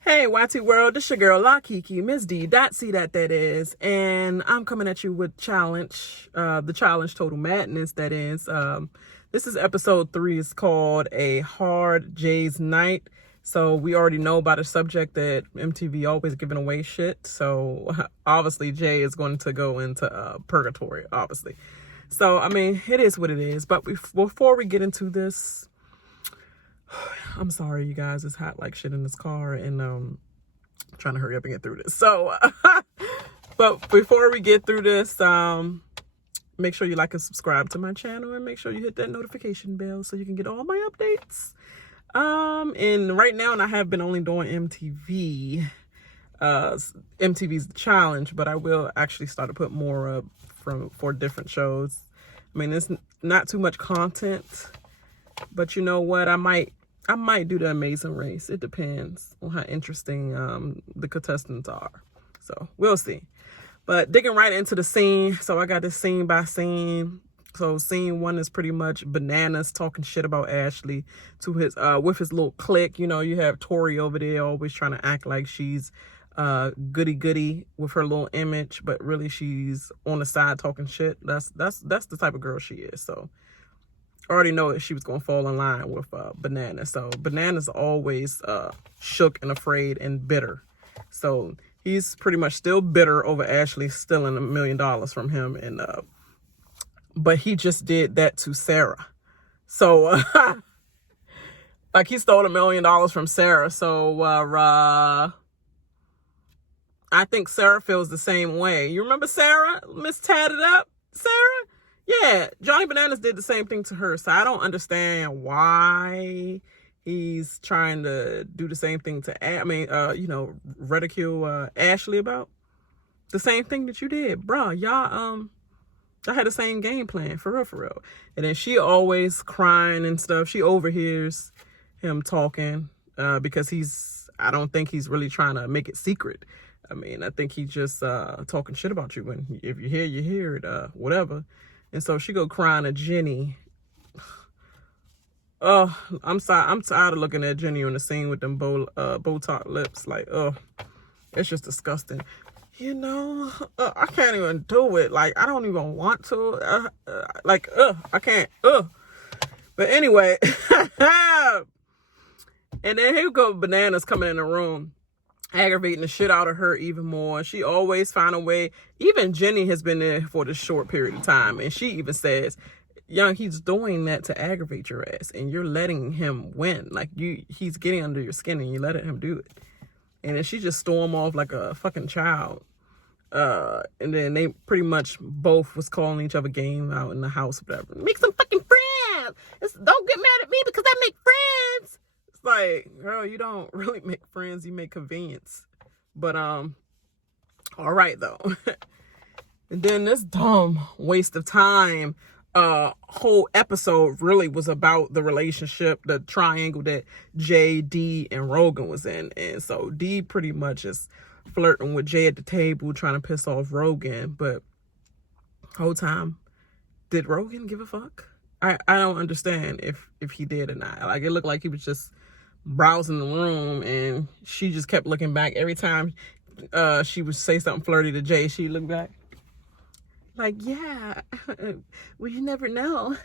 Hey, YT World, this your girl, La Kiki, Miss D, .C that is, and I'm coming at you with challenge, the challenge Total Madness that is. This is episode 3. It's called A Hard Jay's Night. So we already know about a subject that MTV always giving away shit. So obviously Jay is going to go into purgatory, obviously. So, I mean, it is what it is. But before we get into this, I'm sorry, you guys. It's hot like shit in this car, and I'm trying to hurry up and get through this. So, but before we get through this, make sure you like and subscribe to my channel, and make sure you hit that notification bell so you can get all my updates. And right now, and I have been only doing MTV's challenge, but I will actually start to put more up for different shows. I mean, it's not too much content, but you know what? I might do the Amazing Race. It depends on how interesting the contestants are. So we'll see. But digging right into the scene. So I got this scene by scene. So scene 1 is pretty much Bananas talking shit about Ashley to his with his little clique. You know, you have Tori over there always trying to act like she's goody with her little image, but really she's on the side talking shit. That's the type of girl she is. So I already know that she was going to fall in line with Bananas. So Bananas always shook and afraid and bitter. So he's pretty much still bitter over Ashley stealing $1 million from him. And but he just did that to Sarah. So like he stole $1 million from Sarah. So I think Sarah feels the same way. You remember Sarah? Miss Tatted Up Sarah? Yeah, Johnny Bananas did the same thing to her. So I don't understand why he's trying to do the same thing to, ridicule Ashley about the same thing that you did. Bruh, y'all had the same game plan, for real. And then she always crying and stuff. She overhears him talking because I don't think he's really trying to make it secret. I mean, I think he's just talking shit about you. And if you hear it, whatever. And so she go crying at Jenny. Oh, I'm tired of looking at Jenny on the scene with them Botox lips. Like, it's just disgusting. You know, I can't even do it. Like, I don't even want to. I can't. But anyway, and then here go Bananas coming in the room, aggravating the shit out of her even more. She always find a way. Even Jenny has been there for this short period of time, and she even says, "Young, he's doing that to aggravate your ass, and you're letting him win. Like he's getting under your skin, and you're letting him do it." And then she just storm off like a fucking child. And then they pretty much both was calling each other game out in the house, whatever. Make some fucking friends. Don't get mad at me because I make friends. It's like, girl, you don't really make friends. You make convenience. But, all right, though. And then this dumb waste of time, whole episode really was about the relationship, the triangle that Jay, D, and Rogan was in. And so D pretty much is flirting with Jay at the table, trying to piss off Rogan. But whole time, did Rogan give a fuck? I don't understand if he did or not. Like, it looked like he was just browsing the room, and she just kept looking back. Every time she would say something flirty to Jay, she looked back. Like, yeah, well, you never know.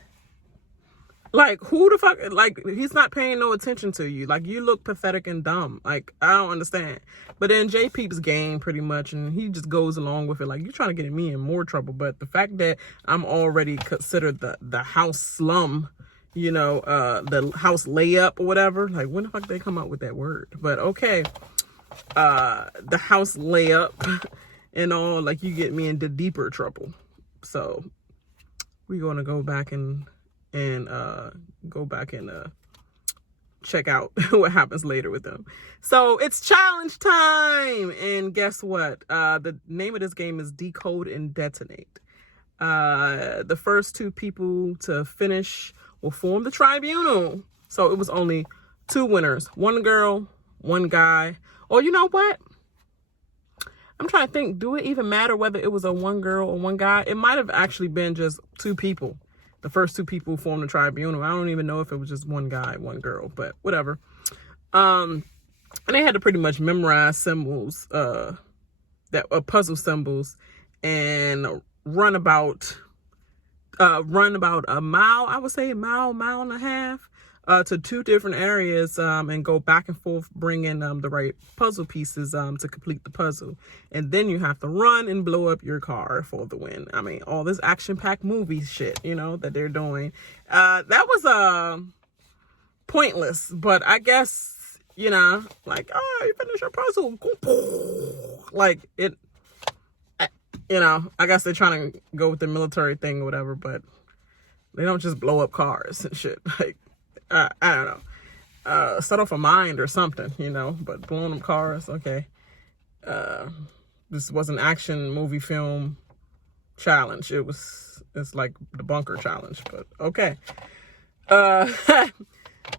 Like, who the fuck, like, he's not paying no attention to you. Like, you look pathetic and dumb. Like, I don't understand. But then Jay peeps game pretty much, and he just goes along with it. Like, you're trying to get me in more trouble. But the fact that I'm already considered the house slum, you know, the house layup or whatever. Like, when the fuck they come up with that word? But okay, the house layup and all, like, you get me into deeper trouble. So we're gonna go back and check out what happens later with them. So it's challenge time, and guess what? The name of this game is Decode and Detonate. The first 2 people to finish will form the tribunal. So it was only 2 winners, 1 girl, 1 guy. Or you know what? I'm trying to think, do it even matter whether it was a 1 girl or 1 guy? It might have actually been just 2 people. the first two people who formed the tribunal. I don't even know if it was just one guy, one girl, but whatever. And they had to pretty much memorize symbols, puzzle symbols, and run about a mile, I would say mile and a half, to two different areas, and go back and forth, bringing the right puzzle pieces to complete the puzzle. And then you have to run and blow up your car for the win. I mean, all this action-packed movie shit, that they're doing. That was pointless, but I guess, like, oh, you finish your puzzle. Like, it, I guess they're trying to go with the military thing or whatever, but they don't just blow up cars and shit. Like, I don't know. Set off a mine or something, but blowing up cars, okay. This was an action movie film challenge. It's like the bunker challenge, but okay.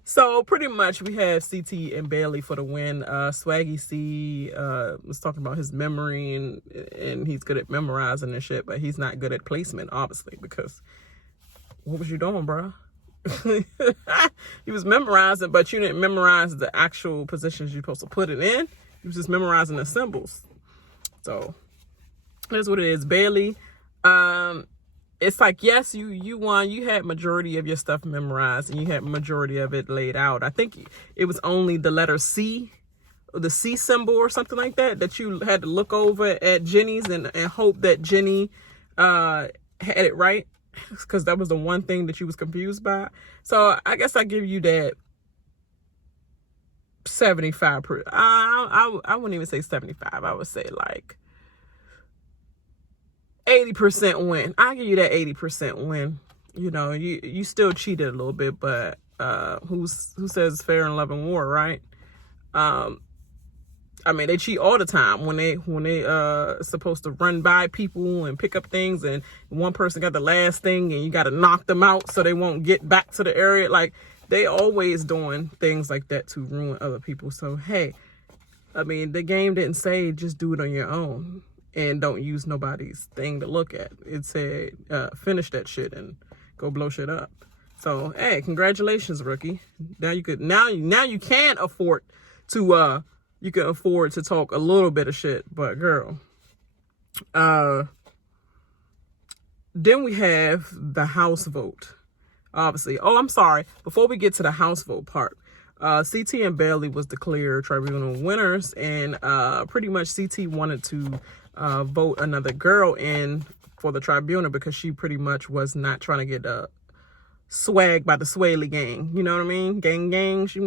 So pretty much we have CT and Bailey for the win. Swaggy C was talking about his memory and he's good at memorizing and shit, but he's not good at placement, obviously, because what was you doing, bro? He was memorizing, but you didn't memorize the actual positions you're supposed to put it in. He was just memorizing the symbols. So that's what it is. Bailey, it's like, yes, you won. You had majority of your stuff memorized and you had majority of it laid out. I think it was only the letter C, the C symbol or something like that you had to look over at Jenny's and hope that Jenny had it right, because that was the one thing that you was confused by. So I guess I give you that 75%. I wouldn't even say 75. I would say like 80% win. I'll give you that 80% win. You still cheated a little bit, but who says fair in love and war, right? I mean, they cheat all the time when they supposed to run by people and pick up things, and one person got the last thing and you got to knock them out so they won't get back to the area. Like, they always doing things like that to ruin other people. So, hey, I mean, the game didn't say just do it on your own and don't use nobody's thing to look at. It said finish that shit and go blow shit up. So, hey, congratulations, rookie. Now you can afford to talk a little bit of shit, but girl. Then we have the House vote. Obviously. Oh, I'm sorry. Before we get to the House vote part, CT and Bailey was declared tribunal winners, and pretty much CT wanted to vote another girl in for the tribunal because she pretty much was not trying to get swag by the Swaley gang. You know what I mean? Gang. He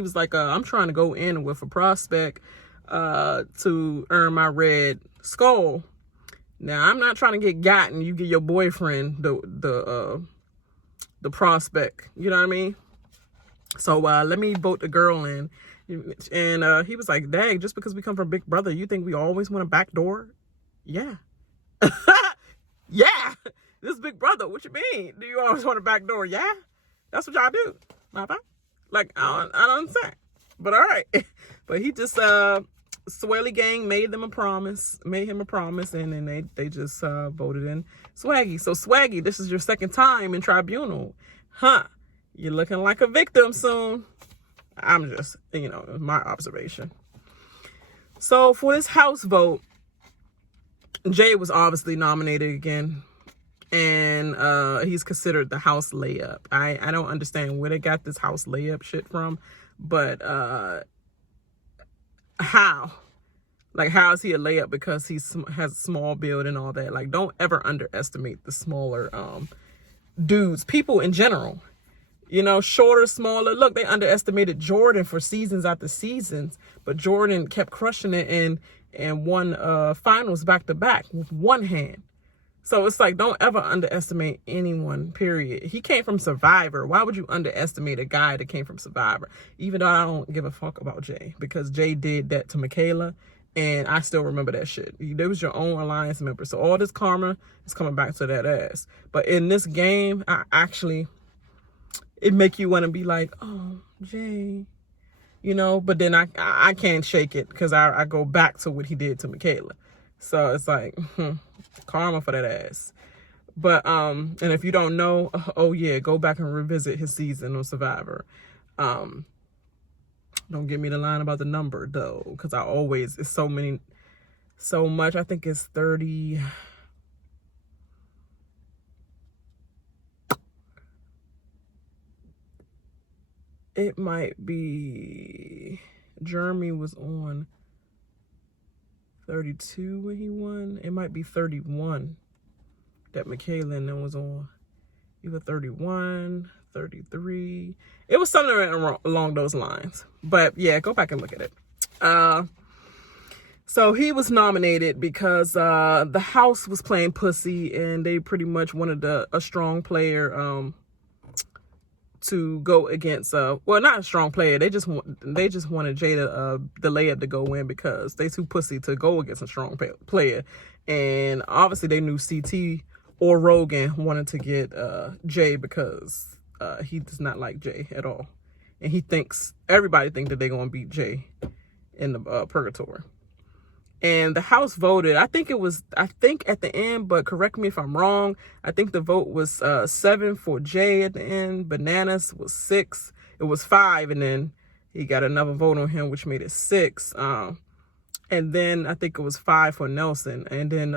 was like, I'm trying to go in with a prospect to earn my red skull. Now, I'm not trying to get gotten. You get your boyfriend the prospect. You know what I mean? So let me vote the girl in. And he was like, dang, just because we come from Big Brother, you think we always want a back door? Yeah. Yeah. This is Big Brother. What you mean? Do you always want a back door? Yeah. That's what y'all do. Like, I don't understand. But all right. But he just, Swaley gang made him a promise, and then they just voted in Swaggy. So Swaggy, this is your second time in tribunal. Huh. You're looking like a victim soon. I'm just, my observation. So for this House vote, Jay was obviously nominated again. And he's considered the House layup. I don't understand where they got this House layup shit from. But how? Like, how is he a layup? Because he has a small build and all that. Like, don't ever underestimate the smaller dudes. People in general. Shorter, smaller. Look, they underestimated Jordan for seasons after seasons, but Jordan kept crushing it and won finals back to back with one hand. So it's like, don't ever underestimate anyone, period. He came from Survivor. Why would you underestimate a guy that came from Survivor? Even though I don't give a fuck about Jay, because Jay did that to Michaela, and I still remember that shit. There was your own alliance member. So all this karma is coming back to that ass. But in this game, it make you want to be like, oh, Jay, but then I can't shake it because I go back to what he did to Michaela. So it's like, karma for that ass. But and if you don't know, oh yeah, go back and revisit his season on Survivor. Don't give me the line about the number though, because I always, it's so much. I think it's 30. It might be, Jeremy was on 32 when he won. It might be 31 that Michaela and them was on. Either 31, 33. It was something along those lines. But yeah, go back and look at it. So he was nominated because the house was playing pussy and they pretty much wanted a strong player to go against well, not a strong player. They just wanted Jada the layup to go in because they too pussy to go against a strong player. And obviously they knew CT or Rogan wanted to get Jay because he does not like Jay at all. And everybody thinks that they're going to beat Jay in the purgatory. And the house voted, I think at the end, but correct me if I'm wrong, I think the vote was 7 for Jay at the end. Bananas was 6. It was 5, and then he got another vote on him, which made it 6. And then I think it was 5 for Nelson. And then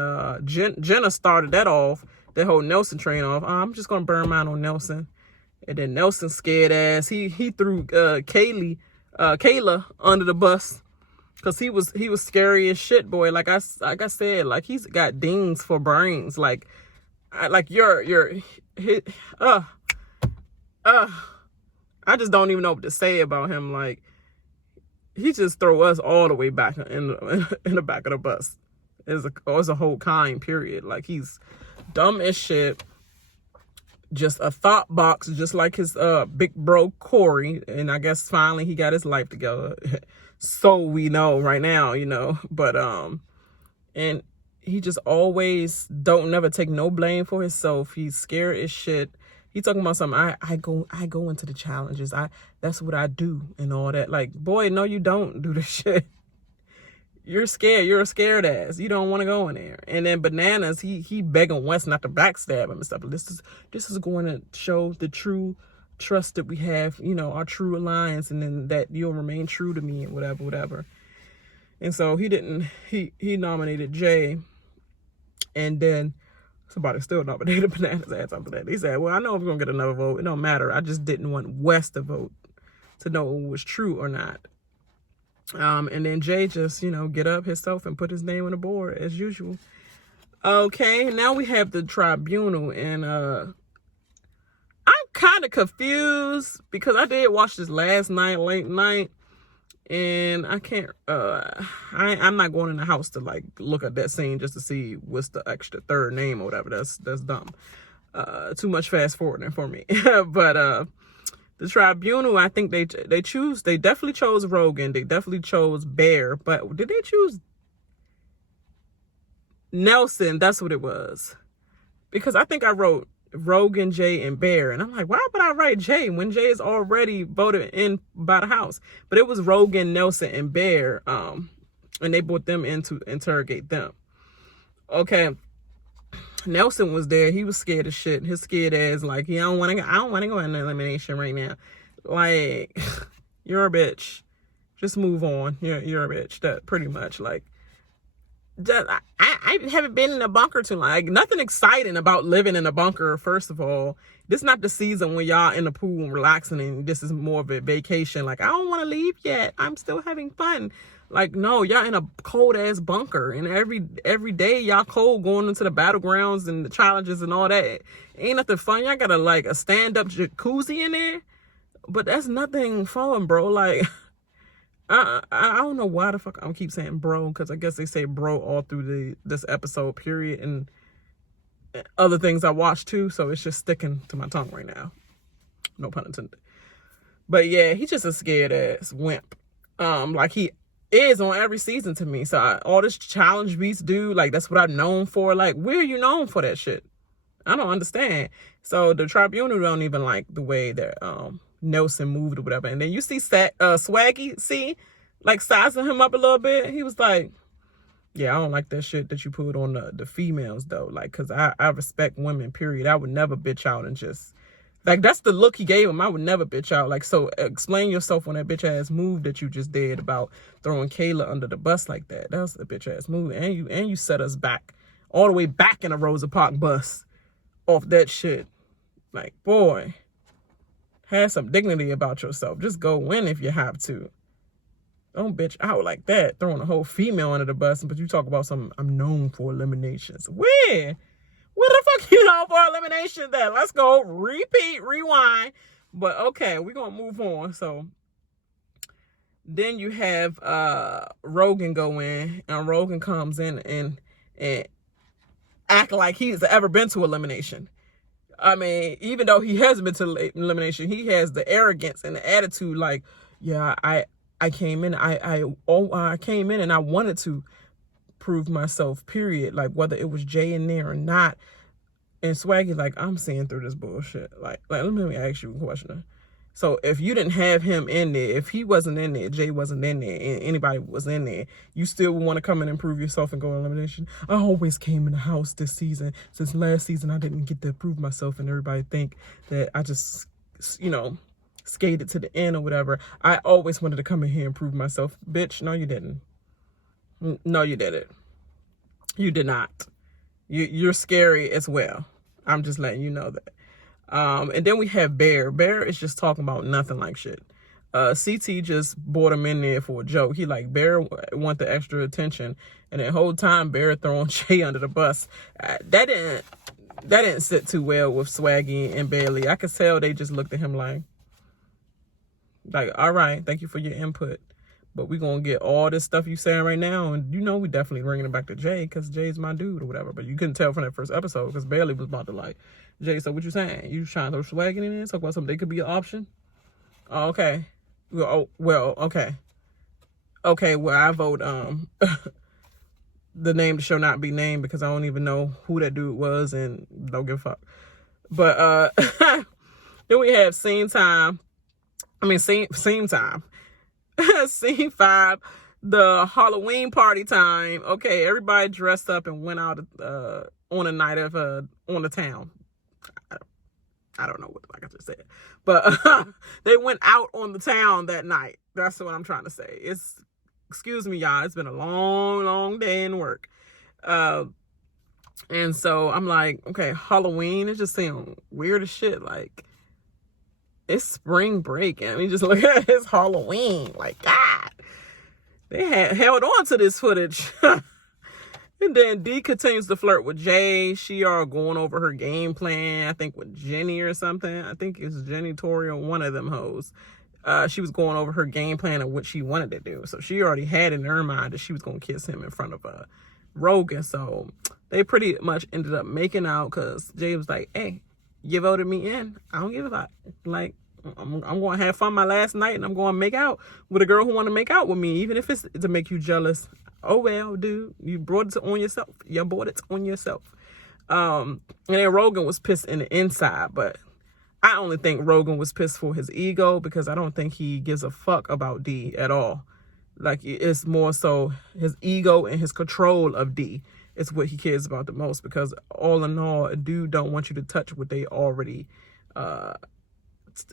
Jenna started that off, the whole Nelson train off. I'm just going to burn mine on Nelson. And then Nelson scared ass. He threw Kayla under the bus. Cause he was scary as shit, boy. Like I said, like he's got dings for brains. Like I just don't even know what to say about him. Like he just throw us all the way back in the back of the bus. It's a whole kind period. Like he's dumb as shit. Just a thought box, just like his big bro Corey. And I guess finally he got his life together. So we know right now, but and he just always don't never take no blame for himself. He's scared as shit. He talking about something. I go into the challenges. That's what I do and all that. Like, boy, no, you don't do this shit. You're scared. You're a scared ass. You don't want to go in there. And then Bananas, he begging West not to backstab him and stuff. This is going to show the true trust that we have, our true alliance, and then that you'll remain true to me and whatever. And so he nominated Jay, and then somebody still nominated Bananas ass after that. He said, well, I know I'm gonna get another vote. It don't matter. I just didn't want West to vote to know it was true or not. And then Jay just, get up himself and put his name on the board as usual. Okay, now we have the tribunal, and I'm kind of confused because I did watch this last night, late night, and I can't, I'm not going in the house to like look at that scene just to see what's the extra third name or whatever. That's dumb. Too much fast forwarding for me. But the tribunal, I think they definitely chose Rogan. They definitely chose Bear, but did they choose Nelson? That's what it was. Because I think I wrote Rogan, Jay, and Bear. And I'm like, why would I write Jay when Jay is already voted in by the house? But it was Rogan, Nelson, and Bear. And they brought them in to interrogate them. Okay. Nelson was there. He was scared as shit. His scared ass, like, I don't want to go in elimination right now. Like, you're a bitch. Just move on. You're a bitch. That pretty much, like, I haven't been in a bunker too long. Like, nothing exciting about living in a bunker, first of all. This is not the season when y'all in the pool and relaxing, and this is more of a vacation. Like, I don't want to leave yet. I'm still having fun. Like, no, y'all in a cold-ass bunker, and every day y'all cold going into the battlegrounds and the challenges and all that. Ain't nothing fun. Y'all got a stand-up jacuzzi in there, but that's nothing fun, bro. Like, I don't know why the fuck I keep saying bro, because I guess they say bro all through this episode, period, and other things I watched too, so it's just sticking to my tongue right now. No pun intended. But yeah, he's just a scared-ass wimp. Like, he is on every season to me. So all this challenge beats do, like, that's what I'm known for. Like, where are you known for that shit? I don't understand. So the tribunal don't even like the way that Nelson moved or whatever. And then you see Swaggy, like, sizing him up a little bit. He was like, Yeah, I don't like that shit that you put on the females, though. Like, because I respect women, period. I would never bitch out and just... Like, that's the look he gave him. I would never bitch out. Like, so explain yourself on that bitch ass move that you just did about throwing Kayla under the bus like that. That was a bitch ass move. And you set us back, all the way back in a Rosa Parks bus off that shit. Like, boy, have some dignity about yourself. Just go win if you have to. Don't bitch out like that, throwing a whole female under the bus, but you talk about something, I'm known for eliminations. Where? What the fuck you known for elimination then? Let's go. Repeat, rewind. But okay, we're gonna move on. So then you have Rogan go in, and Rogan comes in and act like he's ever been to elimination. I mean, even though he hasn't been to elimination, he has the arrogance and the attitude like, yeah, I came in, I came in and I wanted to prove myself, period. Like, whether it was Jay in there or not. And Swaggy, like, I'm seeing through this bullshit. Like let me ask you a question. So if you didn't have him in there, if he wasn't in there, Jay wasn't in there, and anybody was in there, you still would want to come in and prove yourself and go elimination? I always came in the house this season. Since last season, I didn't get to prove myself, and everybody think that I just, skated to the end or whatever. I always wanted to come in here and prove myself. Bitch, no, you didn't. No, you didn't. You did not. You're scary as well. I'm just letting you know that. And then we have Bear. Bear is just talking about nothing like shit. CT just brought him in there for a joke. He like, Bear want the extra attention, and the whole time Bear throwing Jay under the bus. That didn't sit too well with Swaggy and Bailey. I could tell they just looked at him like, all right, thank you for your input, but we're going to get all this stuff you saying right now, and we definitely bringing it back to Jay, because Jay's my dude or whatever. But you couldn't tell from that first episode, because Bailey was about to like, Jay, so what you saying? You trying to throw Swaggy in there? Talk about something they could be an option? Oh, okay. Well, okay. Okay, well, I vote the name shall not be named, because I don't even know who that dude was and don't give a fuck. But then we have scene time. Scene time. Scene 5, the Halloween party time. Okay, everybody dressed up and went out on a night of on the town. I don't know what the fuck I just said, but they went out on the town that night. That's what I'm trying to say. Excuse me, y'all. It's been a long, long day in work. And so I'm like, okay, Halloween, it just seemed weird as shit. Like, it's spring break, and we just look at it's Halloween. Like, God, they had held on to this footage. And then D continues to flirt with Jay. She are going over her game plan, I think with Jenny or something. I think it's Jenny, Tori, or one of them hoes. She was going over her game plan of what she wanted to do. So she already had in her mind that she was going to kiss him in front of Rogan. So they pretty much ended up making out, because Jay was like, hey, you voted me in. I don't give a fuck. Like, I'm going to have fun my last night, and I'm going to make out with a girl who want to make out with me, even if it's to make you jealous. Oh, well, dude, you brought it on yourself. You brought it on yourself. And then Rogan was pissed in the inside, but I only think Rogan was pissed for his ego, because I don't think he gives a fuck about D at all. Like, it's more so his ego and his control of D is what he cares about the most, because all in all, a dude don't want you to touch what they already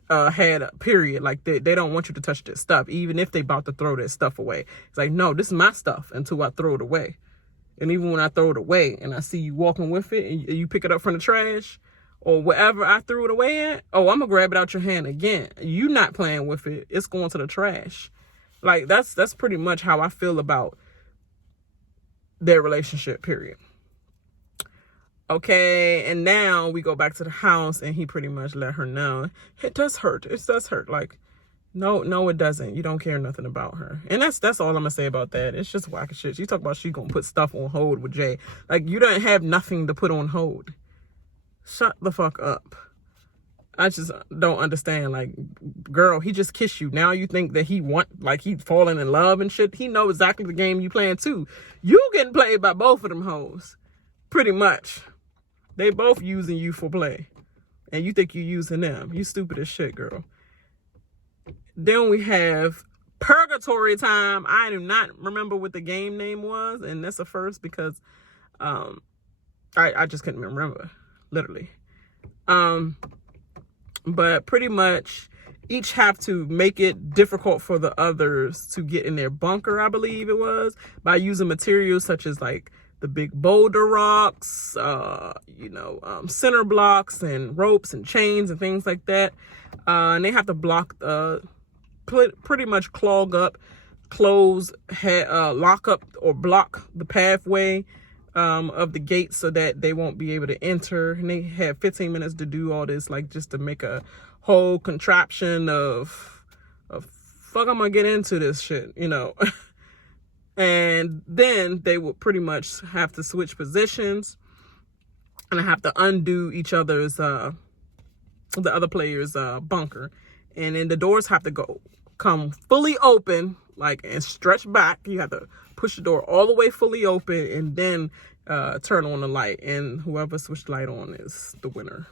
had, period. Like, they don't want you to touch their stuff, even if they about to throw their stuff away. It's like, no, this is my stuff until I throw it away. And even when I throw it away and I see you walking with it and you pick it up from the trash or wherever I threw it away at, oh, I'm gonna grab it out your hand again. You not playing with it, it's going to the trash. Like, that's pretty much how I feel about their relationship, period. Okay, and now we go back to the house, and he pretty much let her know it does hurt. It does hurt. Like, no, it doesn't. You don't care nothing about her, and that's all I'm gonna say about that. It's just whack shit. She talk about she gonna put stuff on hold with Jay. Like, you don't have nothing to put on hold. Shut the fuck up. I just don't understand. Like, girl, he just kissed you. Now you think that he falling in love and shit. He know exactly the game you playing too. You getting played by both of them hoes, pretty much. They both using you for play. And you think you using them. You stupid as shit, girl. Then we have purgatory time. I do not remember what the game name was, and that's a first because I just couldn't remember, literally. But pretty much each have to make it difficult for the others to get in their bunker, I believe it was, by using materials such as like the big boulder rocks, center blocks and ropes and chains and things like that. And they have to block, pretty much clog up, lock up or block the pathway of the gate so that they won't be able to enter. And they have 15 minutes to do all this, like just to make a whole contraption of fuck, I'm gonna get into this shit, and then they would pretty much have to switch positions and have to undo each other's the other player's bunker, and then the doors have to come fully open, like, and stretch back. You have to push the door all the way fully open and then turn on the light, and whoever switched the light on is the winner.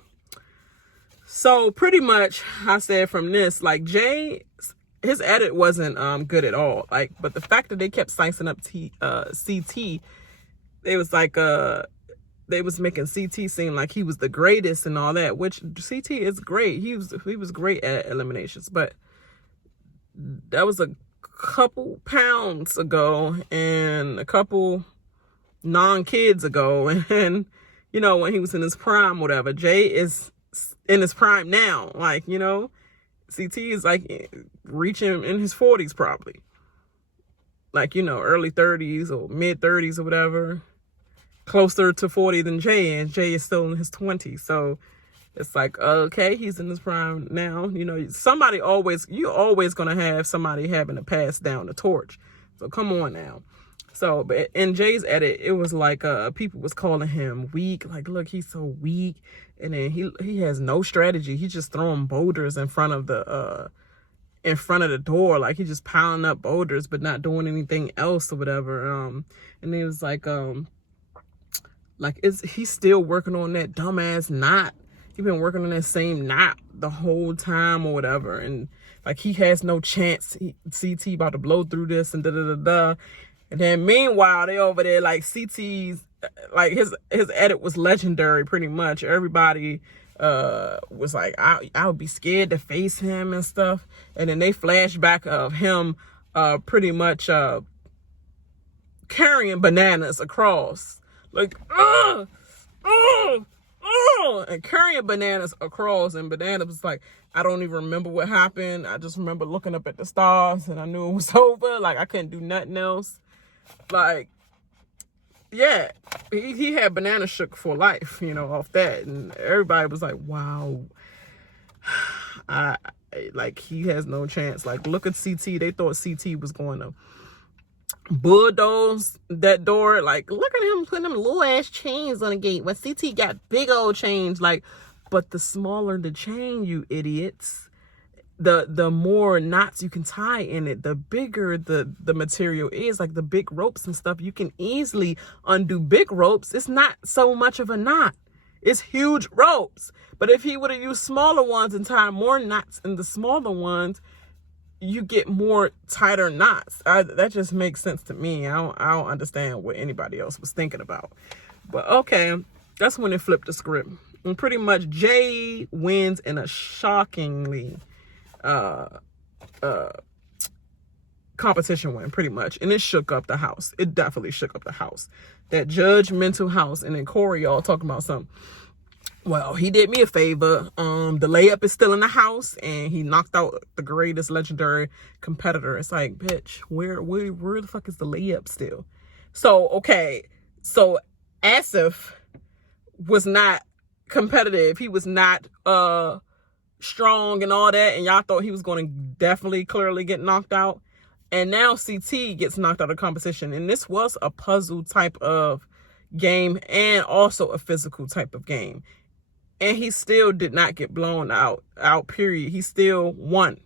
So pretty much I said from this, like, Jay, his edit wasn't good at all, like, but the fact that they kept slicing up CT, they was like they was making CT seem like he was the greatest and all that, which CT is great. He was great at eliminations, but that was a couple pounds ago and a couple non-kids ago, and when he was in his prime, whatever. Jay is in his prime now, like, CT is like reaching in his 40s probably, like, early 30s or mid 30s or whatever, closer to 40 than Jay, and Jay is still in his 20s. So it's like, okay, he's in his prime now. You're always gonna have somebody having to pass down the torch. So come on now. So, but in Jay's edit, it was like people was calling him weak. Like, look, he's so weak, and then he has no strategy. He's just throwing boulders in front of the door, like he's just piling up boulders, but not doing anything else or whatever. And it was like is he still working on that dumbass knot? He been working on that same knot the whole time or whatever, and like he has no chance. CT about to blow through this and da. And then meanwhile, they over there like CT's, like his edit was legendary pretty much. Everybody was like, I would be scared to face him and stuff. And then they flashback of him pretty much carrying bananas across. Like, and carrying bananas across, and Banana was like, I don't even remember what happened. I just remember looking up at the stars and I knew it was over. Like, I couldn't do nothing else. Like, yeah, he had Banana shook for life, off that. And everybody was like, wow, like, he has no chance. Like, look at CT. They thought CT was going to bulldoze that door. Like, look at him putting them little ass chains on the gate when CT got big old chains. Like, but the smaller the chain, you idiots, the more knots you can tie in it, the bigger the material is. Like the big ropes and stuff, you can easily undo big ropes. It's not so much of a knot, it's huge ropes. But if he would have used smaller ones and tied more knots in the smaller ones, you get more tighter knots. That just makes sense to me. I don't understand what anybody else was thinking about. But okay, that's when it flipped the script. And pretty much Jay wins in a shockingly competition win, pretty much. And it shook up the house. It definitely shook up the house. That judgmental house. And then Corey all talking about something. Well, he did me a favor. The layup is still in the house, and he knocked out the greatest legendary competitor. It's like, bitch, where the fuck is the layup still? So, okay. So Asif was not competitive. He was not strong and all that, and y'all thought he was going to definitely clearly get knocked out. And now CT gets knocked out of competition. And this was a puzzle type of game and also a physical type of game. And he still did not get blown out, period. He still won.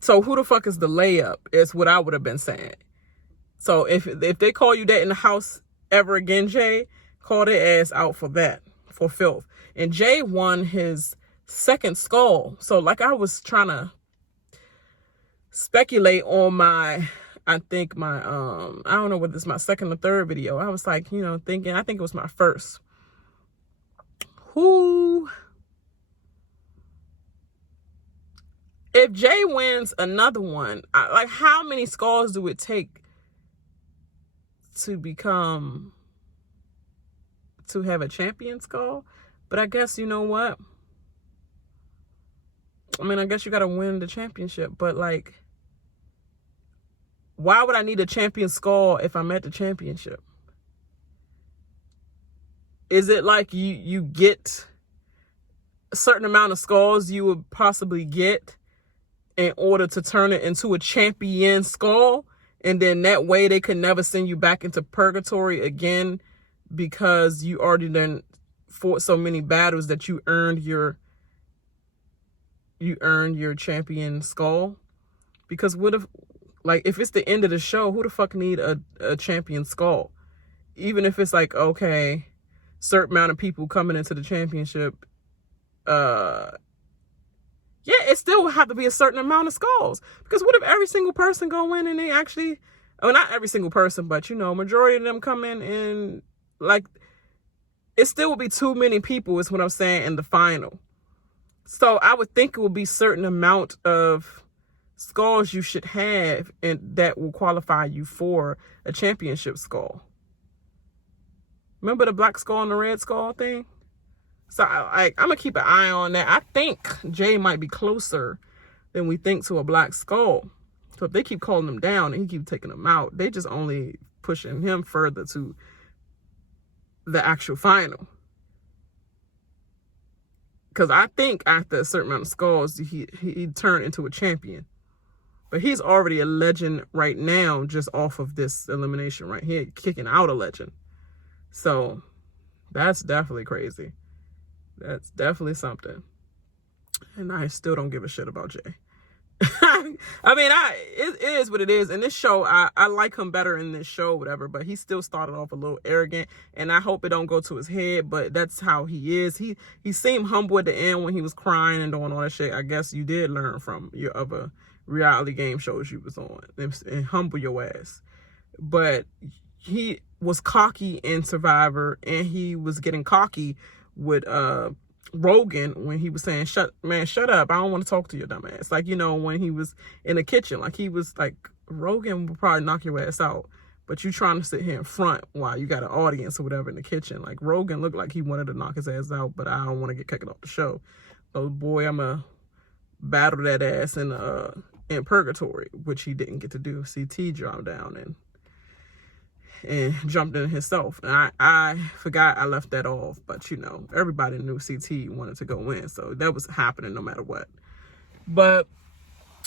So who the fuck is the layup is what I would have been saying. So if they call you that in the house ever again, Jay, call their ass out for that, for filth. And Jay won his second skull. So like I was trying to speculate on I think my, I don't know whether it's my second or third video. I was like, thinking, I think it was my first. If Jay wins another one, like, how many skulls do it take to have a champion skull? But I guess, you know what? I mean, I guess you got to win the championship, but like, why would I need a champion skull if I'm at the championship? Is it like you get a certain amount of skulls you would possibly get in order to turn it into a champion skull? And then that way they could never send you back into purgatory again because you already done fought so many battles that you earned your champion skull. Because what if, like, if it's the end of the show, who the fuck need a champion skull? Even if it's like, okay, certain amount of people coming into the championship, yeah, it still would have to be a certain amount of skulls. Because what if every single person go in and they actually, well, not every single person, but majority of them come in and, like, it still would be too many people is what I'm saying in the final. So I would think it would be certain amount of skulls you should have and that will qualify you for a championship skull. Remember the black skull and the red skull thing? So I'm going to keep an eye on that. I think Jay might be closer than we think to a black skull. So if they keep calling him down and he keep taking them out, they just only pushing him further to the actual final. Because I think after a certain amount of skulls, he turned into a champion. But he's already a legend right now just off of this elimination right here, kicking out a legend. So that's definitely crazy. That's definitely something. And I still don't give a shit about Jay. I mean, it is what it is. In this show, I like him better in this show, whatever, but he still started off a little arrogant, and I hope it don't go to his head, but that's how he is. He seemed humble at the end when he was crying and doing all that shit. I guess you did learn from your other reality game shows you was on and humble your ass. But he was cocky in Survivor, and he was getting cocky with Rogan when he was saying, shut up, I don't want to talk to your dumb ass. Like, when he was in the kitchen, like, he was like, Rogan will probably knock your ass out, but you trying to sit here in front while you got an audience or whatever in the kitchen. Like, Rogan looked like he wanted to knock his ass out, but I don't want to get kicked off the show. So boy, I'm gonna battle that ass in purgatory, which he didn't get to do. CT dropped down and jumped in himself. And I forgot I left that off, but everybody knew CT wanted to go in, so that was happening no matter what. But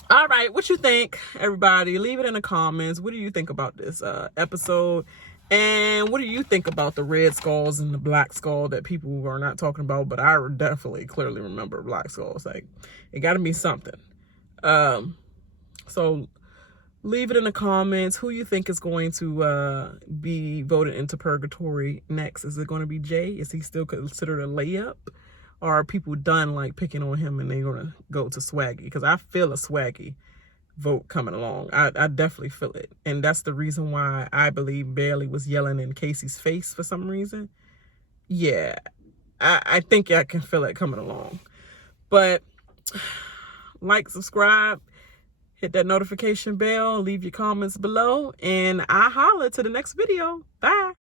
all right, what you think, everybody? Leave it in the comments. What do you think about this episode? And what do you think about the red skulls and the black skull that people are not talking about? But I definitely clearly remember black skulls. Like, it got to be something. So leave it in the comments. Who you think is going to be voted into purgatory next? Is it going to be Jay? Is he still considered a layup? Or are people done, like, picking on him and they're going to go to Swaggy? Because I feel a Swaggy vote coming along. I definitely feel it. And that's the reason why I believe Bailey was yelling in Casey's face for some reason. Yeah, I think I can feel it coming along. But like, subscribe, hit that notification bell, leave your comments below, and I'll holler to the next video. Bye.